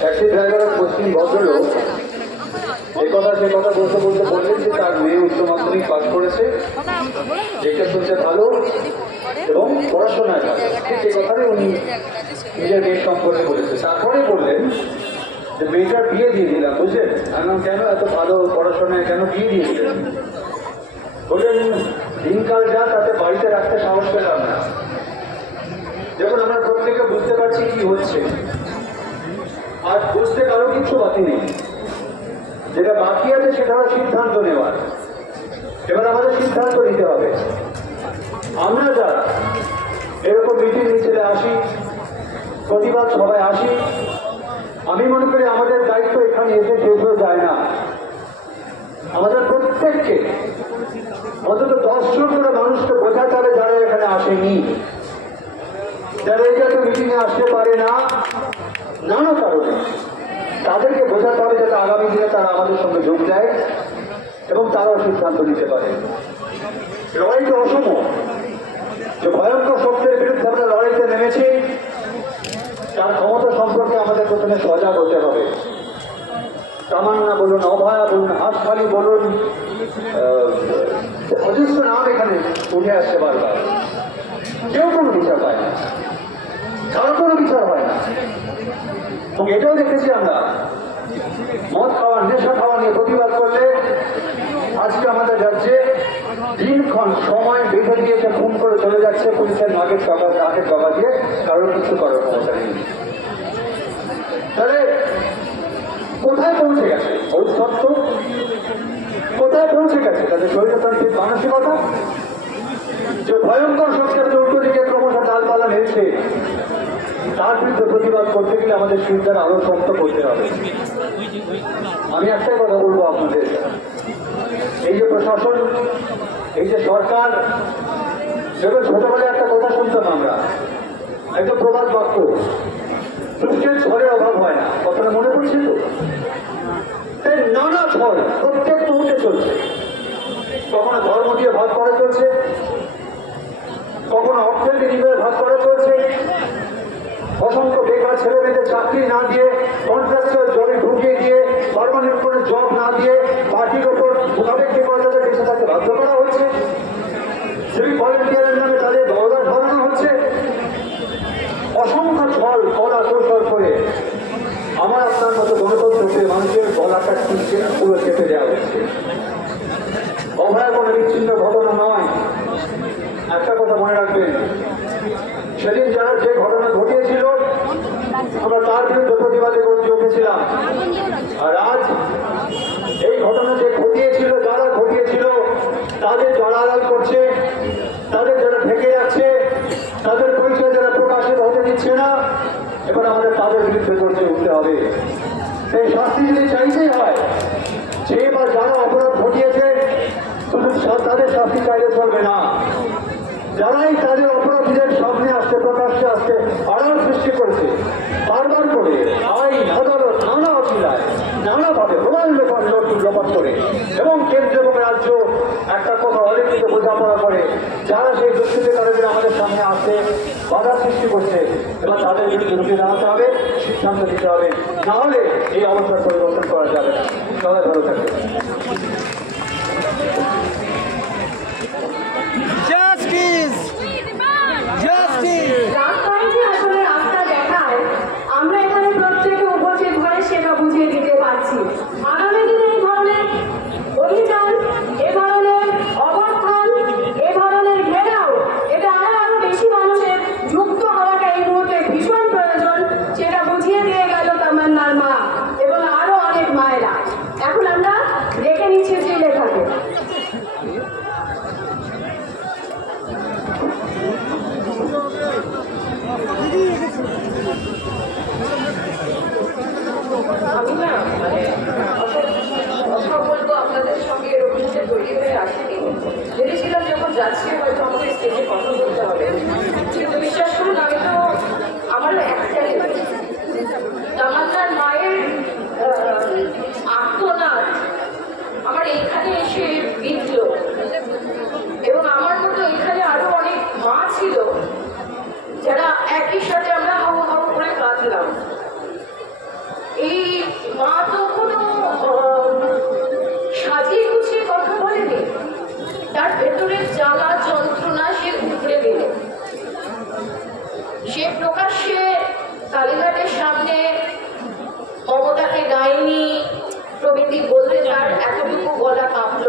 Taxi ড্রাইভারের পশ্চিম ভদ্রলোক সে কথা বলতে বললেন যে তার মেয়ে উচ্চ মাধ্যমিক পাস করেছে, দেখতে শুনতে ভালো এবং পড়াশোনায় ভালো। ঠিক এই কথাটাই উনি নিজের মেয়ের সম্পর্কে বলেছে। তারপরে বললেন যে মেয়েটার বিয়ে দিয়ে দিলাম, বুঝলেন? আমি কেন এত ভালো পড়াশোনায় কেন বিয়ে দিয়ে দিলেন? বললেন দিনকাল যা তাতে বাড়িতে রাখতে সাহস পেলাম না। দেখুন, আমরা প্রত্যেকে বুঝতে পারছি কি হচ্ছে, আর বুঝতে কারো কিছু বাকি নেই। যেটা বাকি আছে সেটা হলো সিদ্ধান্ত নেওয়ার। এবার আমাদের সিদ্ধান্ত নিতে হবে। আমরা যারা এরকম মিটিং মিছিলে আসি, প্রতিবাদ সবাই আসি, আমি মনে করি আমাদের দায়িত্ব এখানে এসে শেষ হয়ে যায় না। আমাদের প্রত্যেককে অন্তত 10 জন করে মানুষকে বোঝাতে হবে যারা এখানে আসেনি, যারা এই জাতীয় মিটিংয়ে আসতে পারে না নানা কারণে, তাদেরকে বোঝাতে হবে যাতে আগামী দিনে তারা আমাদের সঙ্গে যোগ দেয় এবং তারাও সিদ্ধান্ত নিতে পারে। লড়াইটা অসম, যে ভয়ঙ্কর শক্তির বিরুদ্ধে আমরা লড়াইতে নেমেছি, তার ক্ষমতা সম্পর্কে আমাদের প্রথমে সজাগ হতে হবে। তামান্না বলুন, অভয়া বলুন, হাঁসখালি বলুন, অজস্র নাম এখানে উঠে আসছে বারবার। কেউ কোনো বিচার পায় না, কারো কোনো বিচার হয় না। এবং এটাও দেখেছি আমরা, মদ খাওয়া, নেশা খাওয়া নিয়ে প্রতিবাদ করলে আজকে আমাদের রাজ্যে দিনক্ষণ সময় বেঁধে দিয়েছে, খুন করে চলে যাচ্ছে পুলিশের নাকের টাকা দিয়ে, কারোর কিছু করার ক্ষমতা নেই। তাহলে কোথায় পৌঁছে গেছে ঔদ্ধত্য? কোথায় পৌঁছে গেছে তাদের স্বৈরতান্ত্রিক মানসিকতা? যে ভয়ঙ্কর শক্তির উল্টো দিকে ক্রমশ ডালপালা নেমেছে, তার বিরুদ্ধে প্রতিবাদ করতে গেলে আমাদের শিরদার আরো শক্ত করতে হবে। আমি একটাই কথা বলবো আপনাদের, এই যে প্রশাসন, এই যে সরকার, সেগুলো ছোটবেলায় একটা কথা শুনতাম আমরা, একদম প্রবাদ বাক্য, দুষ্টের ঝড়ের অভাব হয় না। কথাটা মনে পড়ছে তো? নানা ঝড় প্রত্যেক মুহূর্তে চলছে। কখনো ধর্ম দিয়ে ভাগ করা চলছে, কখনো অর্থের বিনিময়ে ভাগ করা চলছে, অসংখ্য বেকার ছেলে মেয়েদের চাকরি না দিয়ে, কন্ট্রাক্টার জবে ঢুকিয়ে দিয়ে, পারমানেন্ট কোনো জব না দিয়ে পার্টির ওপর মোকাবেক করে তাদের বেঁচে থাকতে বাধ্য করা হচ্ছে। সিভিক ভলেন্টিয়ারের নামে তাদের দরদার বাড়ানো হচ্ছে। অসংখ্য ছল কলা কৌশল করে আমার আপনার মতো গণতন্ত্রকে মানুষের গলাটা পুরো চেপে দেওয়া হচ্ছে। অভয় কোনো বিচ্ছিন্ন ঘটনা নয়। একটা কথা মনে রাখবেন, সেদিন যারা যে ঘটনা ঘটিয়েছিল আমরা তার বিরুদ্ধে প্রতিবাদে গর্জে উঠেছিলাম, আর আজ এই ঘটনা যে ঘটিয়েছিল, যারা ঘটিয়েছিল তাদের জড়ালাল করছে, তাদের যারা ঢেকে যাচ্ছে, তাদের পরিচয় যারা প্রকাশিত হতে দিচ্ছে না, এবার আমাদের তাদের বিরুদ্ধে গর্জে উঠতে হবে। এই শাস্তি যদি চাইতেই হয়, যে বা যারা অপরাধ ঘটিয়েছে শুধু তাদের শাস্তি চাইলে চলবে না, যারাই তাদের অপরাধীদের সামনে আসতে, প্রকাশ্যে আসতে আড়াল সৃষ্টি করেছে, বারবার করে আইন আদালত নানা অসিলায় নানাভাবে প্রমাণ লোপাট করে এবং কেন্দ্র এবং রাজ্য একটা কথা অলিখিত বোঝাপড়া করে যারা সেই দুষ্কৃতিকারীদের আমাদের সামনে আসতে বাধা সৃষ্টি করছে, এবার তাদের বিরুদ্ধে রুখে দাঁড়াতে হবে, সিদ্ধান্ত নিতে হবে, না হলে এই অবস্থার পরিবর্তন করা যাবে না। সবাই ভালো থাকবে। Justice! Justice! রাজনীতি আসলে রাস্তা দেখায়, আমরা এখানে প্রত্যেকে উপস্থিত হয়ে সেটা বুঝিয়ে দিতে পারছি। আগামী দিনে এই ধরনের অভিযান, এ ধরনের অবস্থান, এ ধরনের ঘেরাও, এটা আরো বেশি মানুষের যুক্ত হওয়াটা এই মুহূর্তে ভীষণ প্রয়োজন। সেটা বুঝিয়ে দিয়ে গেল তামান্নার মা এবং আরো অনেক মায়েরা। এখন আমরা দেখে নিচ্ছি বলতে তার এতটুকু গলা কাঁপল।